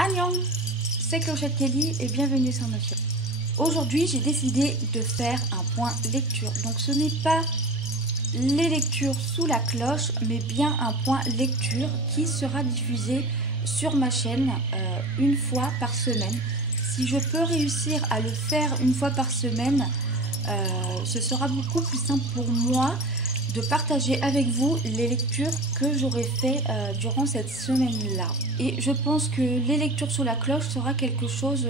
Annyeong, c'est Clochette Kelly et bienvenue sur ma chaîne. Aujourd'hui, j'ai décidé de faire un point lecture. Donc ce n'est pas les lectures sous la cloche, mais bien un point lecture qui sera diffusé sur ma chaîne une fois par semaine. Si je peux réussir à le faire une fois par semaine, ce sera beaucoup plus simple pour moi de partager avec vous les lectures que j'aurai fait durant cette semaine-là. Et je pense que les lectures sous la cloche sera quelque chose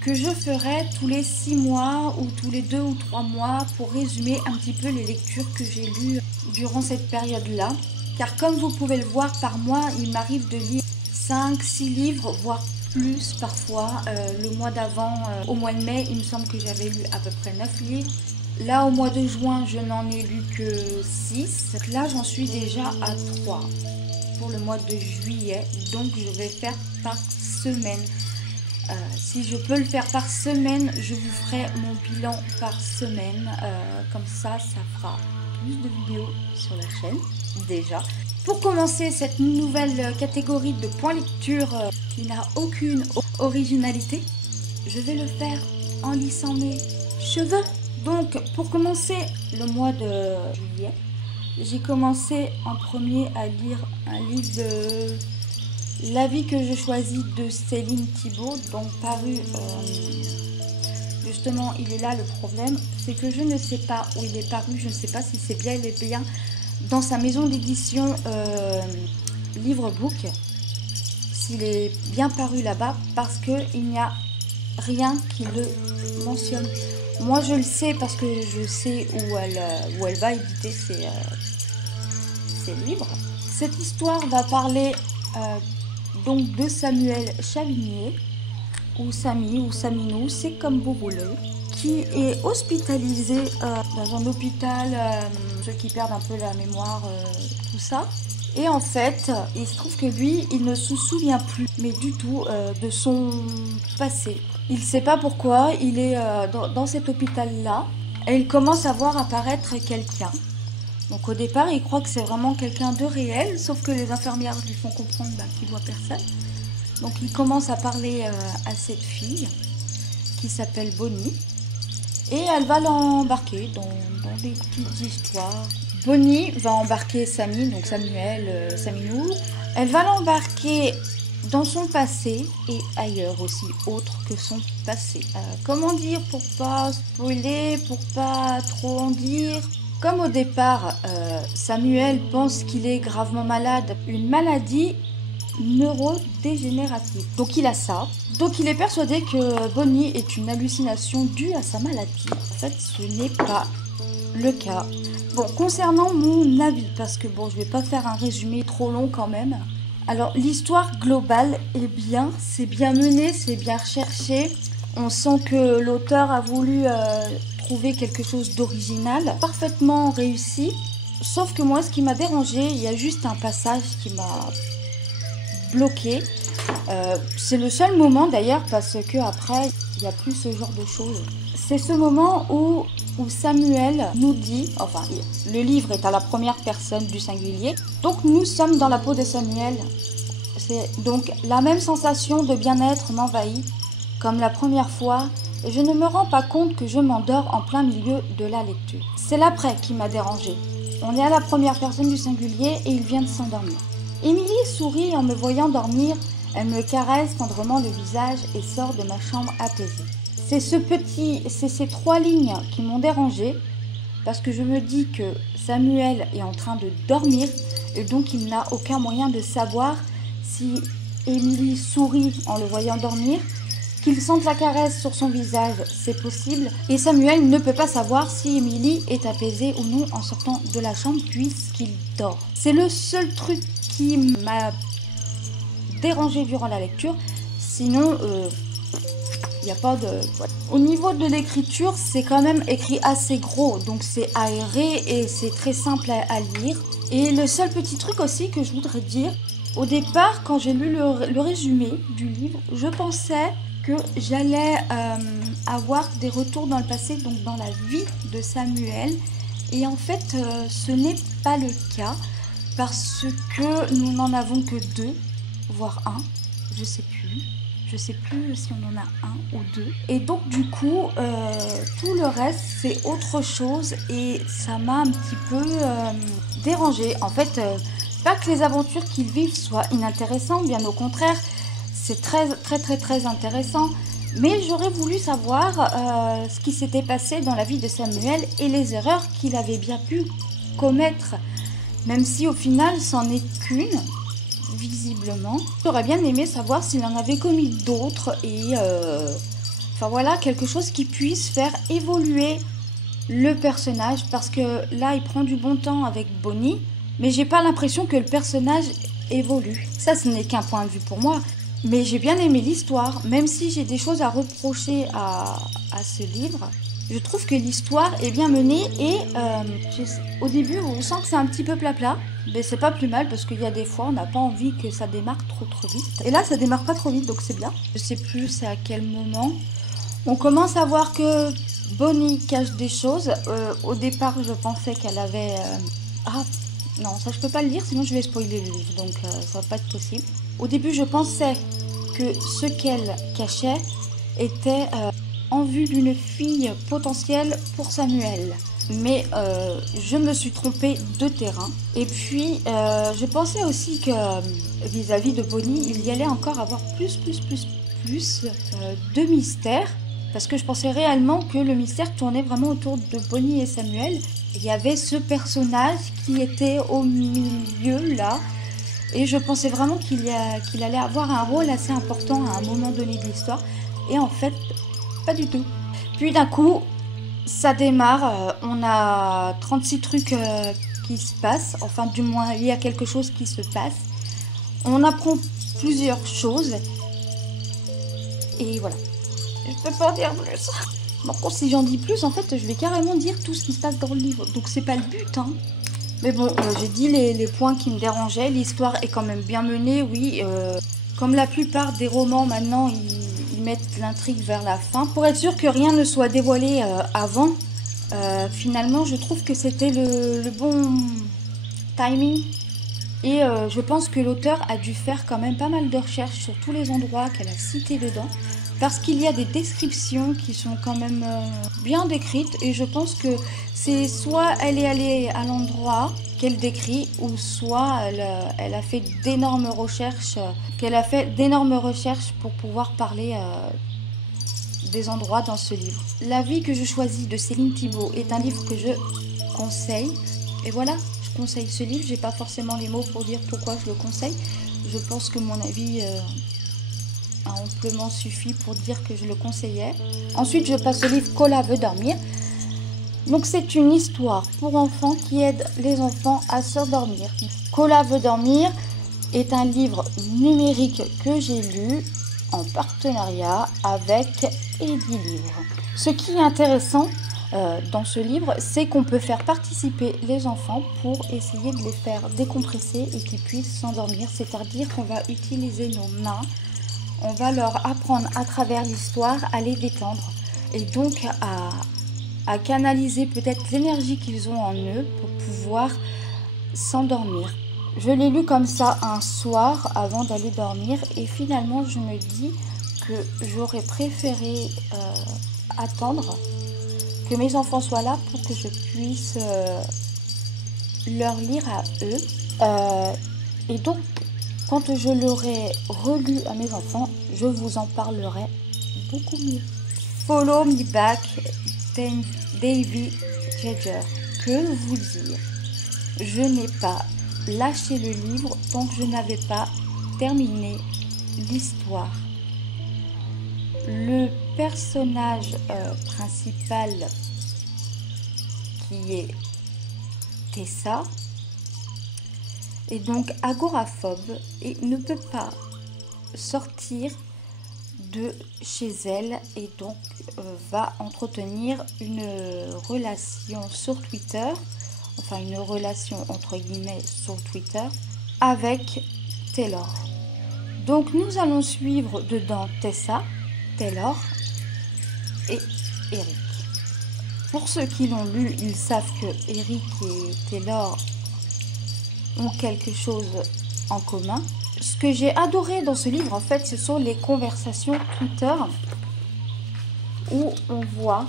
que je ferai tous les 6 mois ou tous les 2 ou 3 mois pour résumer un petit peu les lectures que j'ai lues durant cette période-là. Car comme vous pouvez le voir, par mois, il m'arrive de lire 5-6 livres, voire plus parfois. Le mois d'avant, au mois de mai, il me semble que j'avais lu à peu près 9 livres. Là, au mois de juin, je n'en ai lu que 6. Donc là, j'en suis déjà à 3 pour le mois de juillet. Donc, je vais faire par semaine. Si je peux le faire par semaine, je vous ferai mon bilan par semaine. Comme ça fera plus de vidéos sur la chaîne, déjà. Pour commencer cette nouvelle catégorie de points lecture qui n'a aucune originalité, je vais le faire en lissant mes cheveux. Donc, pour commencer le mois de juillet, j'ai commencé en premier à lire un livre de La vie que je choisis de Céline Thibault, donc paru, justement, il est là le problème, c'est que je ne sais pas où il est paru, je ne sais pas si c'est bien, il est bien dans sa maison d'édition Livre-Book, s'il est bien paru là-bas, parce qu'il n'y a rien qui le mentionne. Moi je le sais parce que je sais où elle va éditer ses livres. Cette histoire va parler donc de Samuel Chavigné, ou Samy, ou Saminou, c'est comme vous voulez, qui est hospitalisé dans un hôpital, ceux qui perdent un peu la mémoire, tout ça. Et en fait, il se trouve que lui, il ne se souvient plus, mais du tout, de son passé. Il ne sait pas pourquoi, il est dans cet hôpital-là, et il commence à voir apparaître quelqu'un. Donc au départ, il croit que c'est vraiment quelqu'un de réel, sauf que les infirmières lui font comprendre qu'il ne voit personne. Donc il commence à parler à cette fille, qui s'appelle Bonnie, et elle va l'embarquer dans des petites histoires. Bonnie va embarquer Samy, donc Samuel, Saminou. Elle va l'embarquer dans son passé et ailleurs aussi, autre que son passé. Comment dire pour pas spoiler, pour pas trop en dire? Comme au départ, Samuel pense qu'il est gravement malade, une maladie neurodégénérative. Donc il a ça. Donc il est persuadé que Bonnie est une hallucination due à sa maladie. En fait, ce n'est pas le cas. Bon, concernant mon avis, parce que bon, je vais pas faire un résumé trop long quand même. Alors, l'histoire globale est bien, c'est bien mené, c'est bien recherché. On sent que l'auteur a voulu trouver quelque chose d'original, parfaitement réussi. Sauf que moi, ce qui m'a dérangé, il y a juste un passage qui m'a bloqué. C'est le seul moment d'ailleurs, parce que après, il n'y a plus ce genre de choses. C'est ce moment où Samuel nous dit, enfin le livre est à la première personne du singulier, donc nous sommes dans la peau de Samuel. C'est donc la même sensation de bien-être m'envahit comme la première fois, et je ne me rends pas compte que je m'endors en plein milieu de la lecture. C'est l'après qui m'a dérangé. On est à la première personne du singulier et il vient de s'endormir. Émilie sourit en me voyant dormir, elle me caresse tendrement le visage et sort de ma chambre apaisée. C'est ces 3 lignes qui m'ont dérangée, parce que je me dis que Samuel est en train de dormir et donc il n'a aucun moyen de savoir si Émilie sourit en le voyant dormir, qu'il sente la caresse sur son visage, c'est possible, et Samuel ne peut pas savoir si Émilie est apaisée ou non en sortant de la chambre puisqu'il dort. C'est le seul truc qui m'a dérangé durant la lecture, sinon il n'y a pas de... Au niveau de l'écriture, c'est quand même écrit assez gros, donc c'est aéré et c'est très simple à lire. Et le seul petit truc aussi que je voudrais dire, au départ, quand j'ai lu le résumé du livre, je pensais que j'allais avoir des retours dans le passé, donc dans la vie de Samuel. Et en fait, ce n'est pas le cas, parce que nous n'en avons que 2, voire 1. je sais plus. Je sais plus si on en a un ou deux. Et donc du coup, tout le reste c'est autre chose et ça m'a un petit peu dérangée. En fait, pas que les aventures qu'ils vivent soient inintéressantes, bien au contraire, c'est très intéressant. Mais j'aurais voulu savoir ce qui s'était passé dans la vie de Samuel et les erreurs qu'il avait bien pu commettre. Même si au final, c'en est qu'une, visiblement. J'aurais bien aimé savoir s'il en avait commis d'autres et... enfin voilà, quelque chose qui puisse faire évoluer le personnage. Parce que là, il prend du bon temps avec Bonnie, mais j'ai pas l'impression que le personnage évolue. Ça, ce n'est qu'un point de vue pour moi. Mais j'ai bien aimé l'histoire, même si j'ai des choses à reprocher à ce livre. Je trouve que l'histoire est bien menée et au début on sent que c'est un petit peu plat, mais c'est pas plus mal parce qu'il y a des fois on n'a pas envie que ça démarre trop vite. Et là ça démarre pas trop vite donc c'est bien. Je sais plus c'est à quel moment. On commence à voir que Bonnie cache des choses. Au départ je pensais qu'elle avait... Ah non ça je peux pas le dire sinon je vais spoiler le livre donc ça va pas être possible. Au début je pensais que ce qu'elle cachait était... en vue d'une fille potentielle pour Samuel. Mais je me suis trompée de terrain. Et puis, je pensais aussi que vis-à-vis de Bonnie, il y allait encore avoir plus de mystère. Parce que je pensais réellement que le mystère tournait vraiment autour de Bonnie et Samuel. Il y avait ce personnage qui était au milieu, là. Et je pensais vraiment qu'il allait avoir un rôle assez important à un moment donné de l'histoire. Et en fait... pas du tout. Puis d'un coup, ça démarre. On a 36 trucs qui se passent. Enfin, du moins, il y a quelque chose qui se passe. On apprend plusieurs choses. Et voilà. Je peux pas en dire plus. Bon, si j'en dis plus, en fait, je vais carrément dire tout ce qui se passe dans le livre. Donc, c'est pas le but, hein. Mais bon, j'ai dit les points qui me dérangeaient. L'histoire est quand même bien menée, oui. Comme la plupart des romans, maintenant, ils mettent l'intrigue vers la fin. Pour être sûr que rien ne soit dévoilé avant, finalement, je trouve que c'était le bon timing. Et je pense que l'auteur a dû faire quand même pas mal de recherches sur tous les endroits qu'elle a cités dedans. Parce qu'il y a des descriptions qui sont quand même bien décrites. Et je pense que c'est soit elle est allée à l'endroit qu'elle décrit, ou soit elle a fait d'énormes recherches, pour pouvoir parler des endroits dans ce livre. La vie que je choisis de Céline Thibault est un livre que je conseille. Et voilà, je conseille ce livre. J'ai pas forcément les mots pour dire pourquoi je le conseille. Je pense que mon avis a amplement suffi pour dire que je le conseillais. Ensuite, je passe au livre Cola veut dormir. Donc c'est une histoire pour enfants qui aide les enfants à s'endormir. Cola veut dormir est un livre numérique que j'ai lu en partenariat avec Edilivre. Ce qui est intéressant dans ce livre, c'est qu'on peut faire participer les enfants pour essayer de les faire décompresser et qu'ils puissent s'endormir. C'est-à-dire qu'on va utiliser nos mains, on va leur apprendre à travers l'histoire à les détendre et donc à canaliser peut-être l'énergie qu'ils ont en eux pour pouvoir s'endormir. Je l'ai lu comme ça un soir avant d'aller dormir et finalement je me dis que j'aurais préféré attendre que mes enfants soient là pour que je puisse leur lire à eux. Et donc quand je l'aurai relu à mes enfants, je vous en parlerai beaucoup mieux. Follow Me Back, David Jedger. Que vous dire? Je n'ai pas lâché le livre tant que je n'avais pas terminé l'histoire. Le personnage principal, qui est Tessa, est donc agoraphobe et ne peut pas sortir de chez elle et donc va entretenir une relation sur Twitter, enfin une relation entre guillemets sur Twitter avec Taylor. Donc nous allons suivre dedans Tessa, Taylor et Eric. Pour ceux qui l'ont lu, ils savent que Eric et Taylor ont quelque chose en commun. Ce que j'ai adoré dans ce livre, en fait, ce sont les conversations Twitter où on voit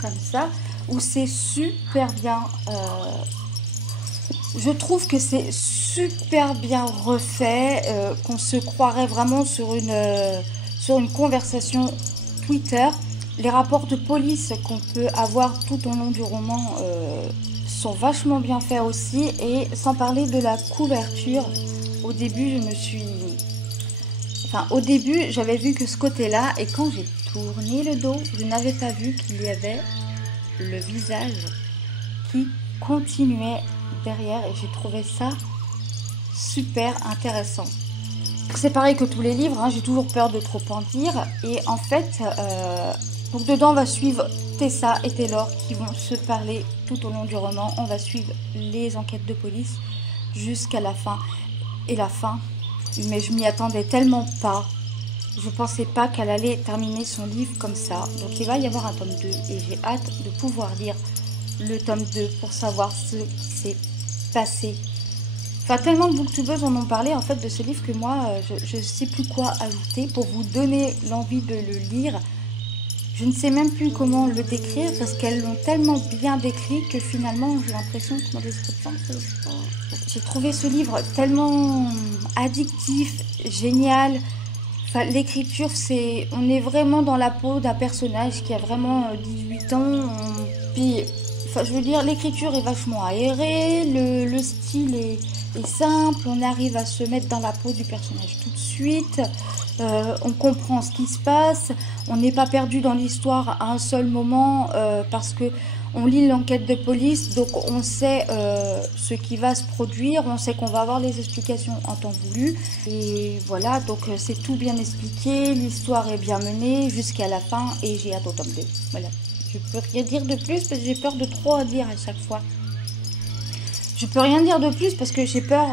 comme ça, où c'est super bien. Je trouve que c'est super bien refait, qu'on se croirait vraiment sur une conversation Twitter. Les rapports de police qu'on peut avoir tout au long du roman sont vachement bien faits aussi. Et sans parler de la couverture, au début, au début, j'avais vu que ce côté-là, et quand j'ai tourné le dos, je n'avais pas vu qu'il y avait le visage qui continuait derrière, et j'ai trouvé ça super intéressant. C'est pareil que tous les livres, hein, j'ai toujours peur de trop en dire, et en fait, donc dedans on va suivre Tessa et Taylor qui vont se parler tout au long du roman. On va suivre les enquêtes de police jusqu'à la fin, et la fin, mais je m'y attendais tellement pas. Je pensais pas qu'elle allait terminer son livre comme ça. Donc il va y avoir un tome 2 et j'ai hâte de pouvoir lire le tome 2 pour savoir ce qui s'est passé. Enfin, tellement de booktubeuses en ont parlé en fait de ce livre que moi, je sais plus quoi ajouter pour vous donner l'envie de le lire. Je ne sais même plus comment le décrire parce qu'elles l'ont tellement bien décrit que finalement j'ai l'impression que ma description, j'ai trouvé ce livre tellement addictif, génial. Enfin, l'écriture, on est vraiment dans la peau d'un personnage qui a vraiment 18 ans. Puis, enfin, je veux dire, l'écriture est vachement aérée, le style est simple, on arrive à se mettre dans la peau du personnage tout de suite. On comprend ce qui se passe, on n'est pas perdu dans l'histoire à un seul moment parce que on lit l'enquête de police, donc on sait ce qui va se produire, on sait qu'on va avoir les explications en temps voulu. Et voilà, donc c'est tout bien expliqué, l'histoire est bien menée jusqu'à la fin et j'ai hâte au tome 2. Voilà, je peux rien dire de plus parce que j'ai peur de trop en dire à chaque fois. Je peux rien dire de plus parce que j'ai peur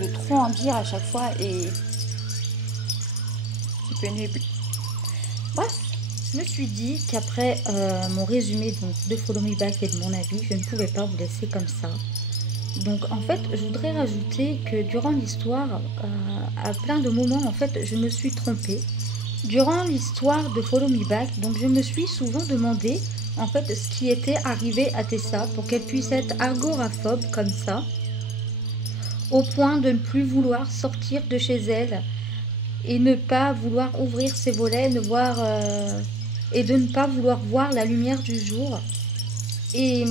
de trop en dire à chaque fois et c'est pénible. Bref. Je me suis dit qu'après mon résumé donc, de Follow Me Back et de mon avis, je ne pouvais pas vous laisser comme ça. Donc en fait, je voudrais rajouter que durant l'histoire, à plein de moments, en fait, je me suis trompée. Durant l'histoire de Follow Me Back, donc je me suis souvent demandé en fait ce qui était arrivé à Tessa pour qu'elle puisse être agoraphobe comme ça, au point de ne plus vouloir sortir de chez elle et ne pas vouloir ouvrir ses volets, et de ne pas vouloir voir la lumière du jour. Et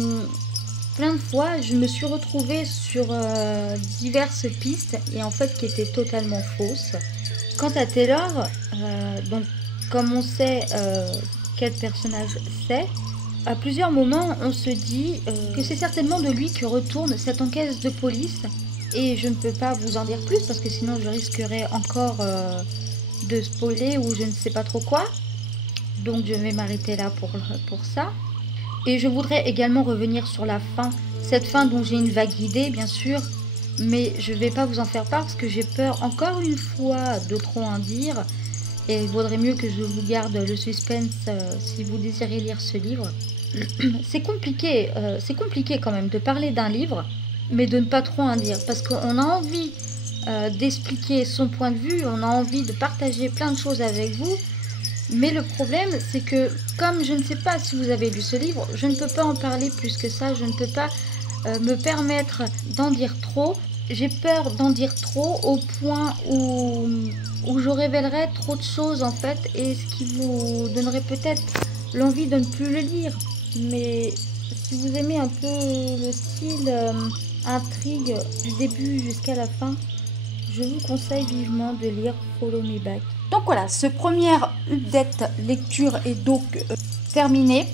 plein de fois, je me suis retrouvée sur diverses pistes et en fait qui étaient totalement fausses. Quant à Taylor, donc comme on sait quel personnage c'est, à plusieurs moments on se dit que c'est certainement de lui que retourne cette enquête de police. Et je ne peux pas vous en dire plus parce que sinon je risquerais encore de spoiler ou je ne sais pas trop quoi. Donc je vais m'arrêter là pour ça. Et je voudrais également revenir sur la fin. Cette fin dont j'ai une vague idée bien sûr. Mais je ne vais pas vous en faire part parce que j'ai peur encore une fois de trop en dire. Et il vaudrait mieux que je vous garde le suspense si vous désirez lire ce livre. C'est compliqué quand même de parler d'un livre, mais de ne pas trop en dire. Parce qu'on a envie d'expliquer son point de vue, on a envie de partager plein de choses avec vous. Mais le problème, c'est que comme je ne sais pas si vous avez lu ce livre, je ne peux pas en parler plus que ça. Je ne peux pas me permettre d'en dire trop. J'ai peur d'en dire trop au point où je révélerai trop de choses en fait. Et ce qui vous donnerait peut-être l'envie de ne plus le lire. Mais si vous aimez un peu le style intrigue du début jusqu'à la fin, je vous conseille vivement de lire Follow Me Back. Donc voilà, ce premier update lecture est donc terminé.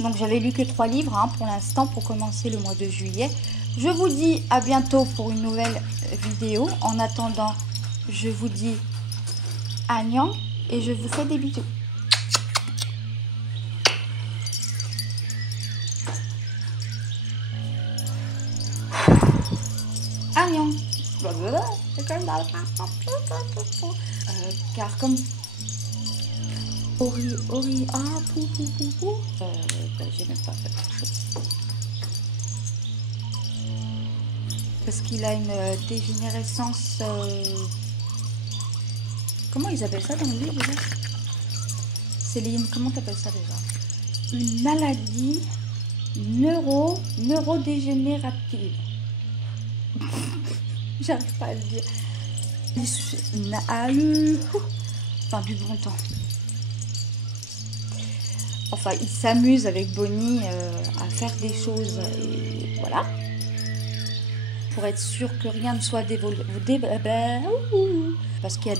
Donc j'avais lu que 3 livres pour l'instant pour commencer le mois de juillet. Je vous dis à bientôt pour une nouvelle vidéo. En attendant, je vous dis Agnan et je vous fais des bisous. Agnan. Car comme Ori, j'ai même pas fait. Parce qu'il a une dégénérescence... Comment ils appellent ça dans le livre déjà? Céline, comment t'appelles ça déjà? Une maladie neurodégénérative. J'arrive pas à le dire. Enfin, du bon temps. Enfin, il s'amuse avec Bonnie à faire des choses. Et voilà. Pour être sûr que rien ne soit parce qu'il y a